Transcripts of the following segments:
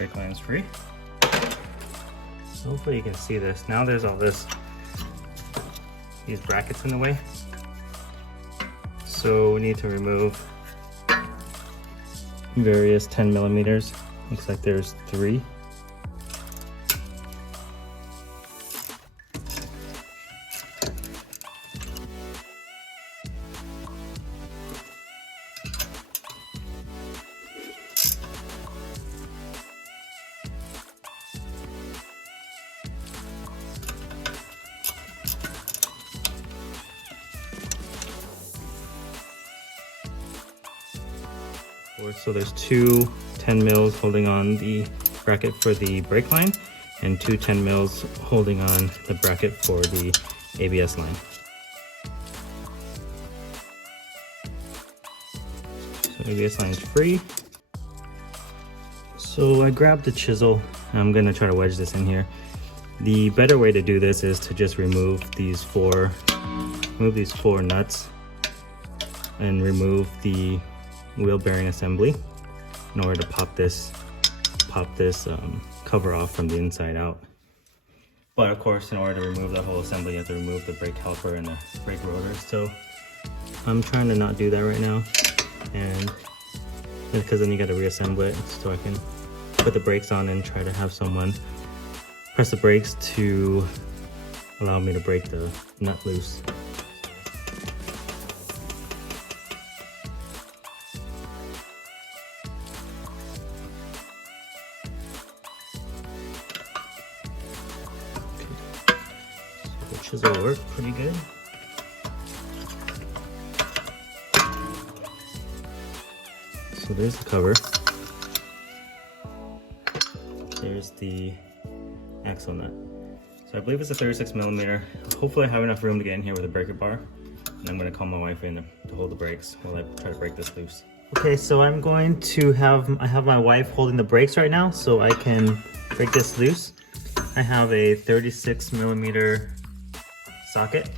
brake line's free. Hopefully you can see this. Now there's all these brackets in the way. So we need to remove various 10 millimeters. Looks like there's 3. So there's 2 10 mils holding on the bracket for the brake line and 2 10 mils holding on the bracket for the ABS line. So ABS line is free. So I grabbed the chisel and I'm gonna try to wedge this in here. The better way to do this is to just remove these 4 nuts and remove the wheel bearing assembly in order to pop this cover off from the inside out. But of course, in order to remove the whole assembly, you have to remove the brake caliper and the brake rotor. So I'm trying to not do that right now, and because then you got to reassemble it so I can put the brakes on and try to have someone press the brakes to allow me to break the nut loose. Chisel worked pretty good. So there's the cover. There's the axle nut. So I believe it's a 36 millimeter. Hopefully I have enough room to get in here with a breaker bar. And I'm gonna call my wife in to hold the brakes while I try to break this loose. Okay, so I'm going to I have my wife holding the brakes right now so I can break this loose. I have a 36 millimeter socket.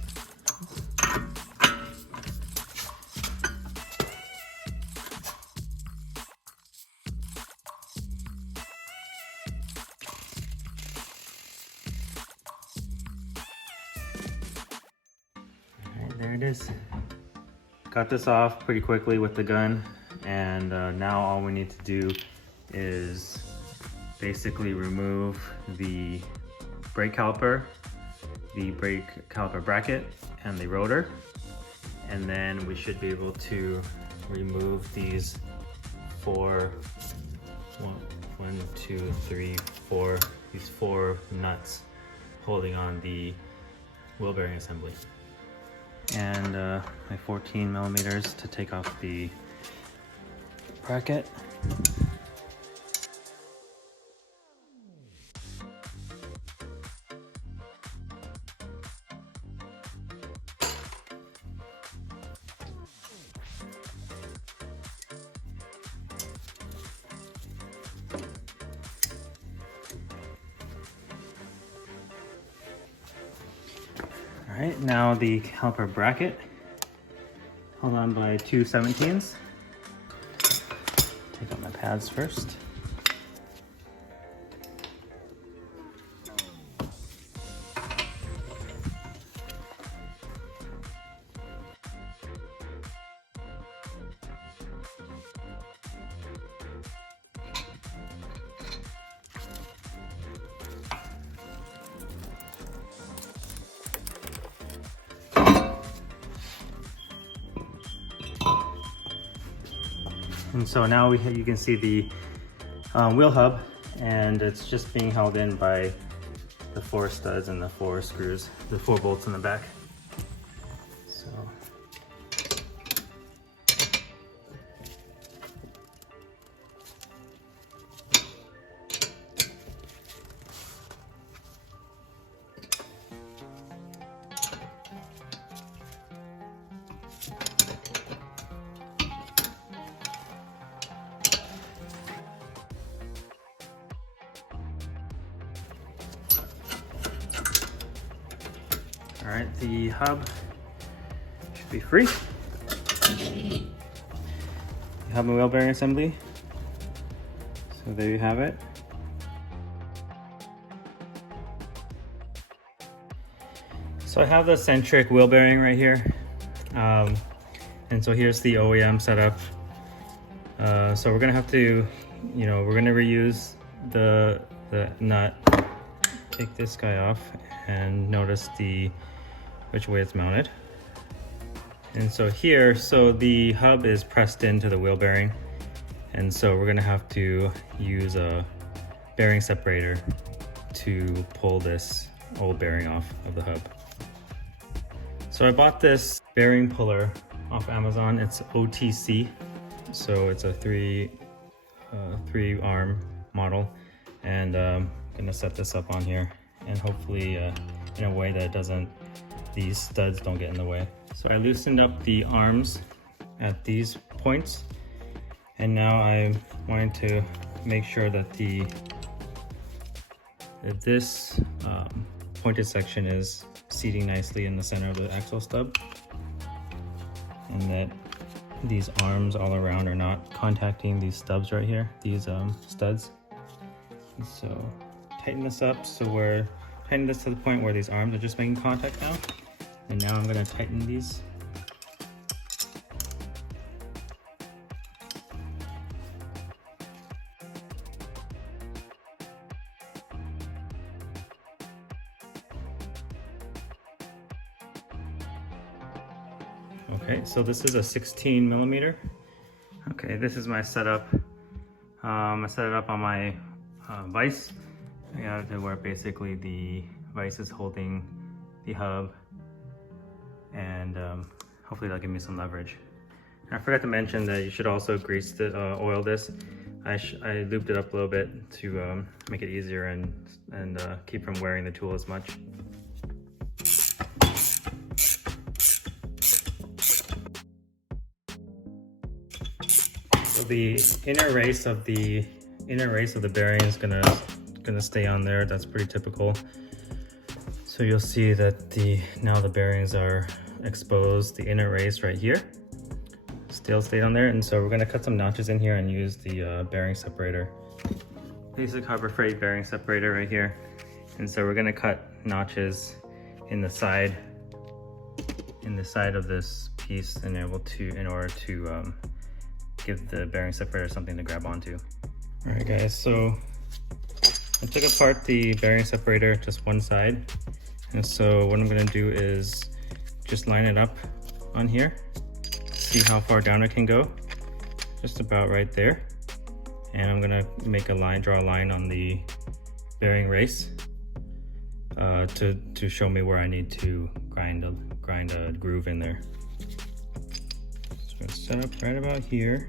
Alright, there it is. Got this off pretty quickly with the gun, and now all we need to do is basically remove the brake caliper, the brake caliper bracket, and the rotor, and then we should be able to remove these 4 nuts holding on the wheel bearing assembly, and my 14 millimeters to take off the bracket. All right, now the caliper bracket, hold on by 2 17s. Take out my pads first. And so now you can see the wheel hub, and it's just being held in by the 4 studs and the 4 screws, the 4 bolts in the back. So all right, the hub should be free. The hub and wheel bearing assembly. So there you have it. So I have the centric wheel bearing right here. And so here's the OEM setup. So we're gonna have to, we're gonna reuse the nut. Take this guy off and notice which way it's mounted. And so here, the hub is pressed into the wheel bearing. And so we're gonna have to use a bearing separator to pull this old bearing off of the hub. So I bought this bearing puller off Amazon. It's OTC. So it's a three arm model. And I'm gonna set this up on here and hopefully in a way that these studs don't get in the way. So I loosened up the arms at these points, and now I'm wanting to make sure that this pointed section is seating nicely in the center of the axle stub, and that these arms all around are not contacting these stubs right here, these studs. And so tighten this up, tighten this to the point where these arms are just making contact now. And now I'm going to tighten these. Okay, so this is a 16 millimeter. Okay, this is my setup. I set it up on my vise. Where basically the vise is holding the hub, and hopefully that'll give me some leverage. And I forgot to mention that you should also oil this. I looped it up a little bit to make it easier and keep from wearing the tool as much. So the inner race of the bearing is gonna stay on there. That's pretty typical. So you'll see that now the bearings are exposed. The inner race right here still stayed on there, and so we're gonna cut some notches in here and use the bearing separator. Basic Harbor Freight bearing separator right here. And so we're gonna cut notches in the side of this piece in order to give the bearing separator something to grab onto. All right, guys, so I took apart the bearing separator, just one side. And so what I'm gonna do is just line it up on here, see how far down it can go, just about right there. And I'm gonna draw a line on the bearing race to show me where I need to grind a groove in there. So I'm gonna set up right about here.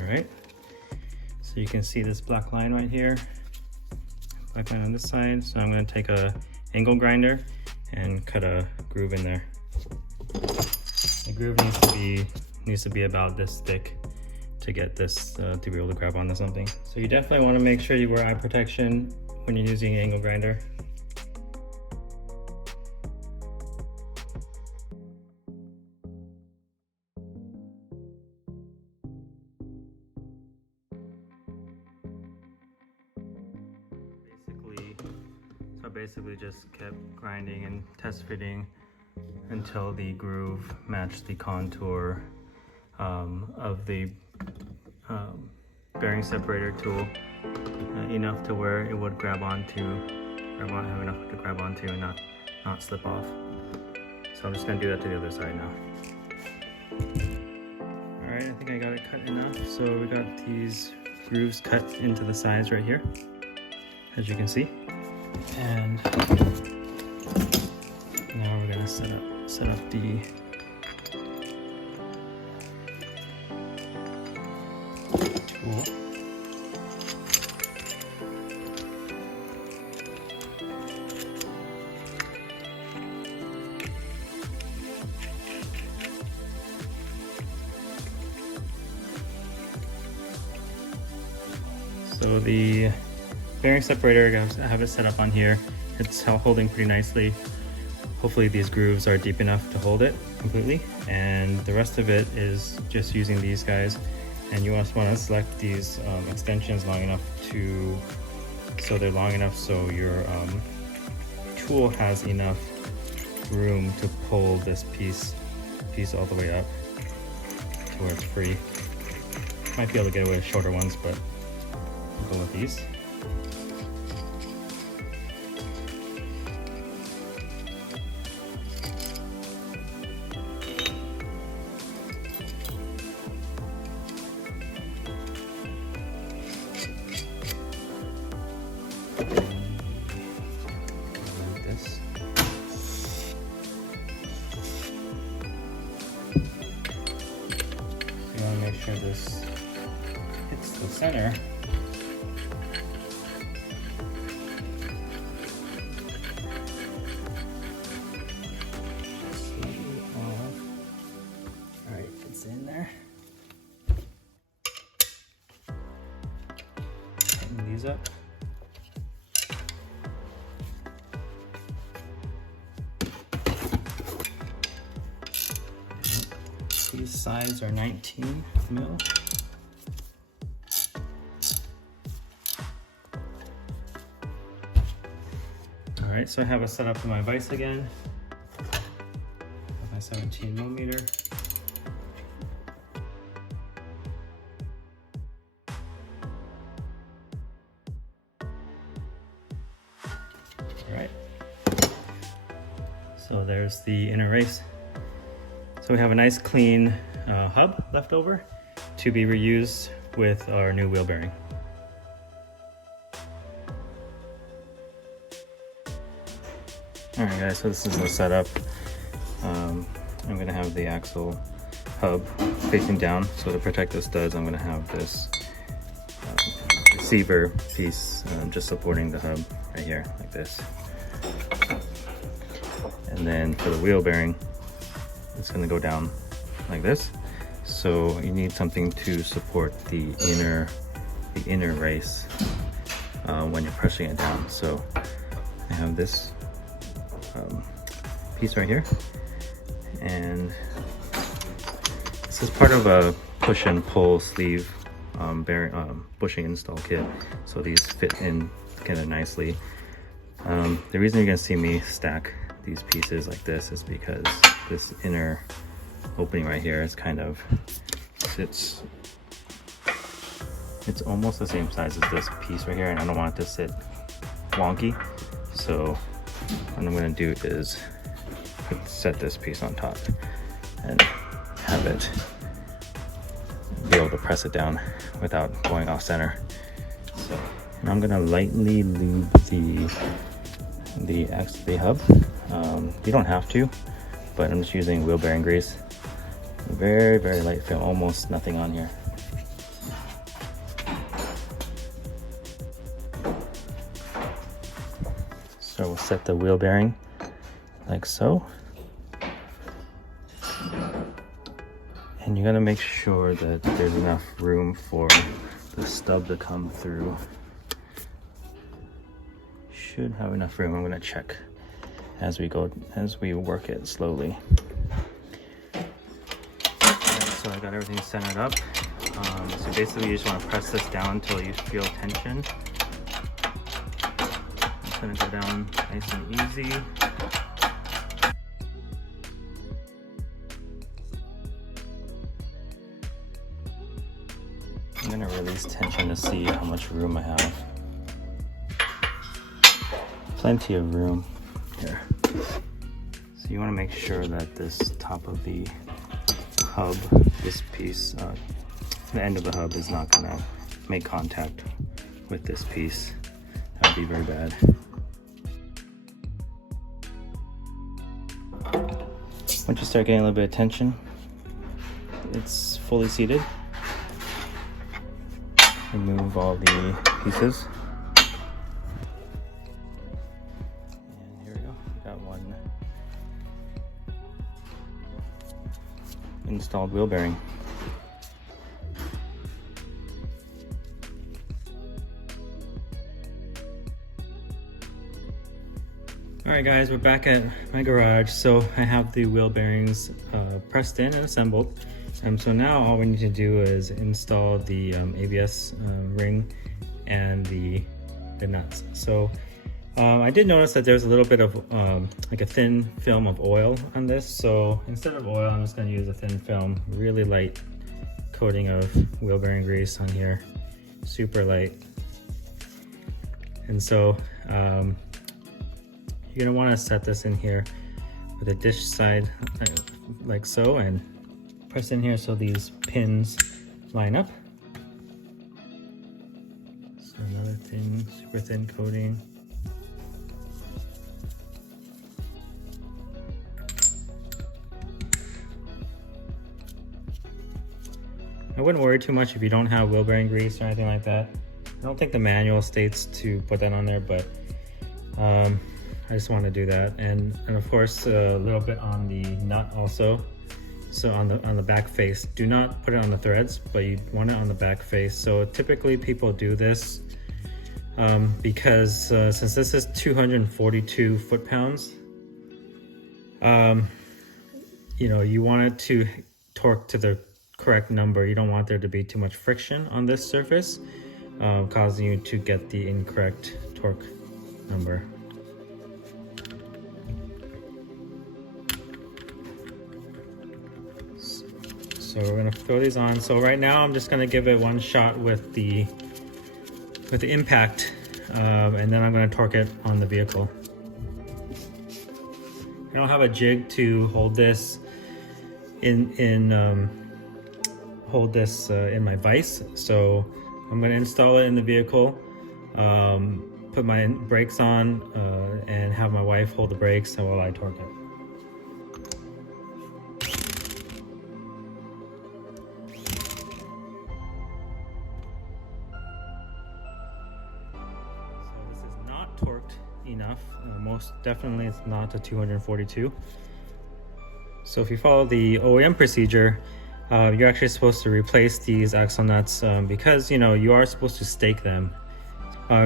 Alright, so you can see this black line right here, black line on this side. So I'm going to take a angle grinder and cut a groove in there. The groove needs to be about this thick to get this to be able to grab onto something. So you definitely want to make sure you wear eye protection when you're using an angle grinder. So I basically just kept grinding and test fitting until the groove matched the contour of the bearing separator tool enough to where it would have enough to grab onto and not slip off. So I'm just gonna do that to the other side now. All right, I think I got it cut enough. So we got these grooves cut into the sides right here, as you can see. And now we're gonna set up the tool. So the bearing separator, I have it set up on here. It's holding pretty nicely. Hopefully these grooves are deep enough to hold it completely, and the rest of it is just using these guys. And you also want to select these extensions long enough so they're long enough so your tool has enough room to pull this piece all the way up to where it's free. Might be able to get away with shorter ones, but we'll go with these. Make sure this hits the center. Alright, it's in there. Tighten these up. These sides are 19 mil. All right, so I have it set up in my vise again with my 17 millimeter. All right, so there's the inner race. So we have a nice clean hub left over to be reused with our new wheel bearing. Alright guys, so this is the setup. I'm going to have the axle hub facing down. So to protect the studs, I'm going to have this receiver piece just supporting the hub right here, like this. And then for the wheel bearing, it's going to go down like this. So you need something to support the inner race when you're pushing it down. So I have this piece right here, and this is part of a push and pull sleeve bushing install kit. So these fit in kind of nicely. The reason you're going to see me stack these pieces like this is because this inner opening right here is kind of it's almost the same size as this piece right here, and I don't want it to sit wonky. So what I'm going to do is set this piece on top and have it be able to press it down without going off center. So I'm going to lightly lube the hub. You don't have to, but I'm just using wheel bearing grease. Very, very light film, almost nothing on here. So we'll set the wheel bearing like so. And you're gonna make sure that there's enough room for the stub to come through. Should have enough room. I'm gonna check as we work it slowly. So I got everything centered up. So basically you just want to press this down until you feel tension. It's going to go down nice and easy. I'm going to release tension to see how much room I have. Plenty of room here. So you want to make sure that this top of the hub, this piece, the end of the hub is not going to make contact with this piece. That would be very bad. Once you start getting a little bit of tension, it's fully seated. Remove all the pieces. And here we go. We got one installed wheel bearing. All right guys, we're back at my garage. So I have the wheel bearings pressed in and assembled. So now all we need to do is install the ABS ring and the nuts. So I did notice that there's a little bit of like a thin film of oil on this. So instead of oil, I'm just gonna use a thin film, really light coating of wheel bearing grease on here, super light. And so you're gonna wanna set this in here with a dish side like so, and press in here so these pins line up. So another thin, super thin coating. I wouldn't worry too much if you don't have wheel bearing grease or anything like that. I don't think the manual states to put that on there, but I just want to do that. And of course a little bit on the nut also. So on the back face, do not put it on the threads, but you want it on the back face. So typically people do this because since this is 242 foot-pounds, you know, you want it to torque to the correct number. You don't want there to be too much friction on this surface, causing you to get the incorrect torque number. So we're gonna throw these on. So right now I'm just gonna give it one shot with the impact, and then I'm gonna torque it on the vehicle. I don't have a jig to hold this in my vise, so I'm gonna install it in the vehicle, put my brakes on, and have my wife hold the brakes while I torque it. Torqued enough. Most definitely it's not to 242. So if you follow the OEM procedure, you're actually supposed to replace these axle nuts because, you know, you are supposed to stake them.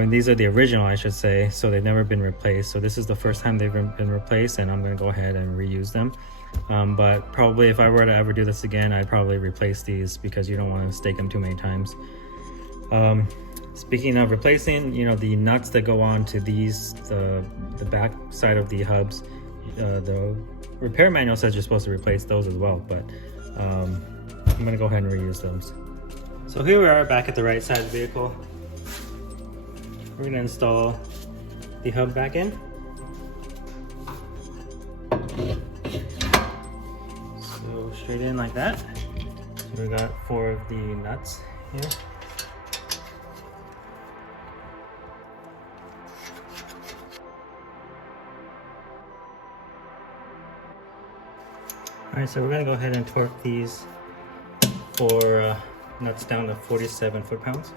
These are the original, I should say, so they've never been replaced. So this is the first time they've been replaced, and I'm going to go ahead and reuse them. But probably if I were to ever do this again, I'd probably replace these because you don't want to stake them too many times. Speaking of replacing, you know, the nuts that go on to these, the back side of the hubs, the repair manual says you're supposed to replace those as well, but I'm gonna go ahead and reuse those. So here we are back at the right side of the vehicle. We're gonna install the hub back in. So straight in like that. So we got 4 of the nuts here. Alright, so we're going to go ahead and torque these for nuts down to 47 foot-pounds.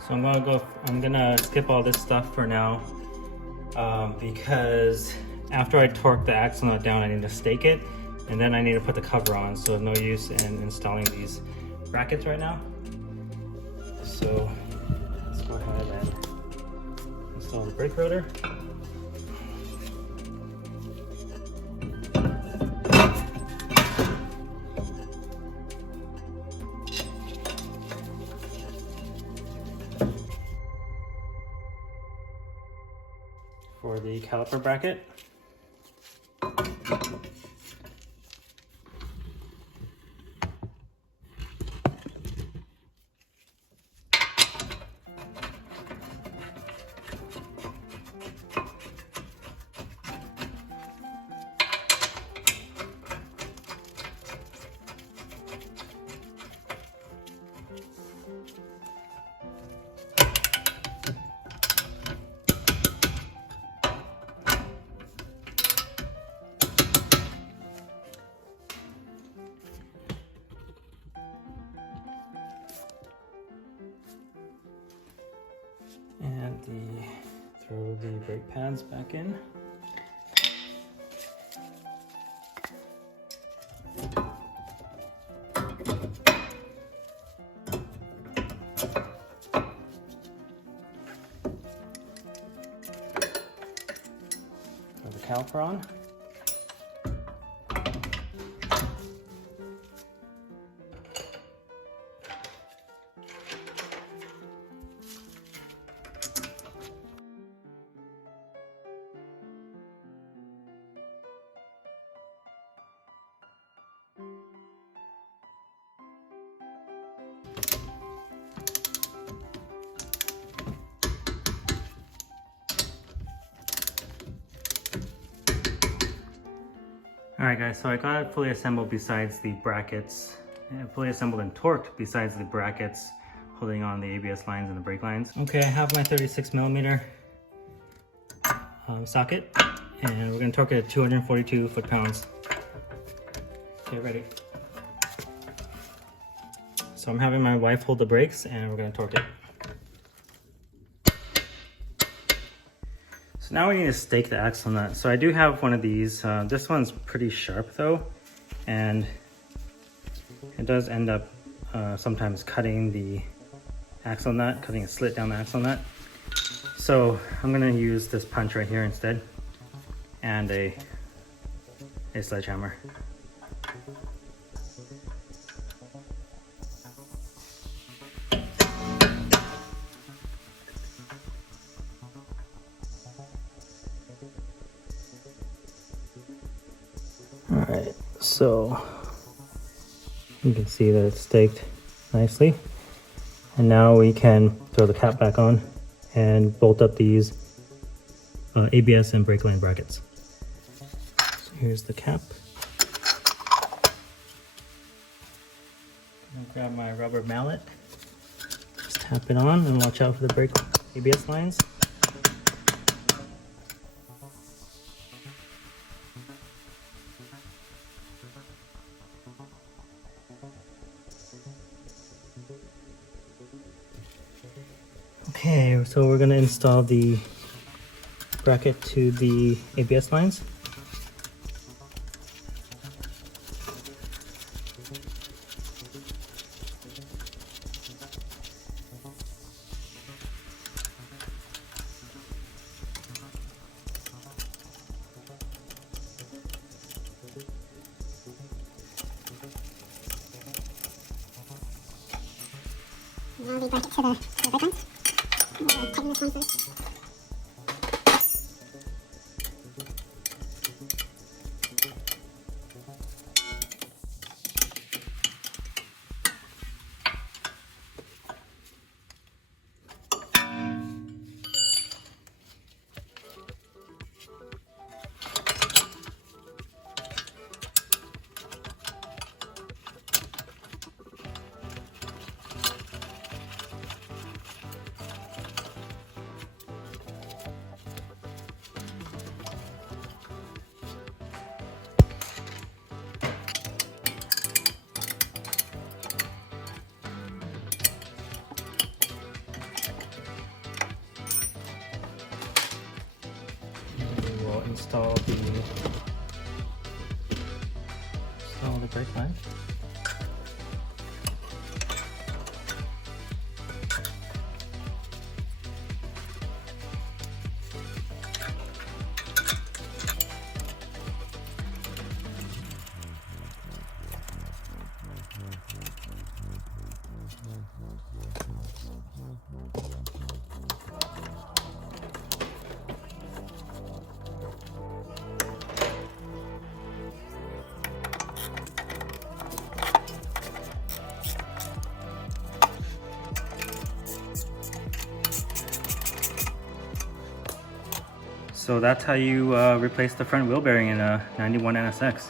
So I'm gonna skip all this stuff for now because after I torque the axle nut down, I need to stake it, and then I need to put the cover on, so no use in installing these brackets right now. So let's go ahead and install the brake rotor. For the caliper bracket. And throw the brake pads back in. caliper on. Alright guys, so I got it fully assembled besides the brackets, fully assembled and torqued besides the brackets holding on the ABS lines and the brake lines. Okay, I have my 36mm socket, and we're going to torque it at 242 foot-pounds. Okay, ready. So I'm having my wife hold the brakes and we're going to torque it. So now we need to stake the axle nut. So I do have one of these. This one's pretty sharp though, and it does end up sometimes cutting the axle nut, cutting a slit down the axle nut. So I'm gonna use this punch right here instead, and a sledgehammer. Alright, so you can see that it's staked nicely. And now we can throw the cap back on and bolt up these ABS and brake line brackets. So here's the cap. I'm gonna grab my rubber mallet. Just tap it on and watch out for the brake ABS lines. Okay, so we're going to install the bracket to the ABS lines. Now the bracket to the brake lines. Tighten this one first. Install the brake line. So that's how you replace the front wheel bearing in a 91 NSX.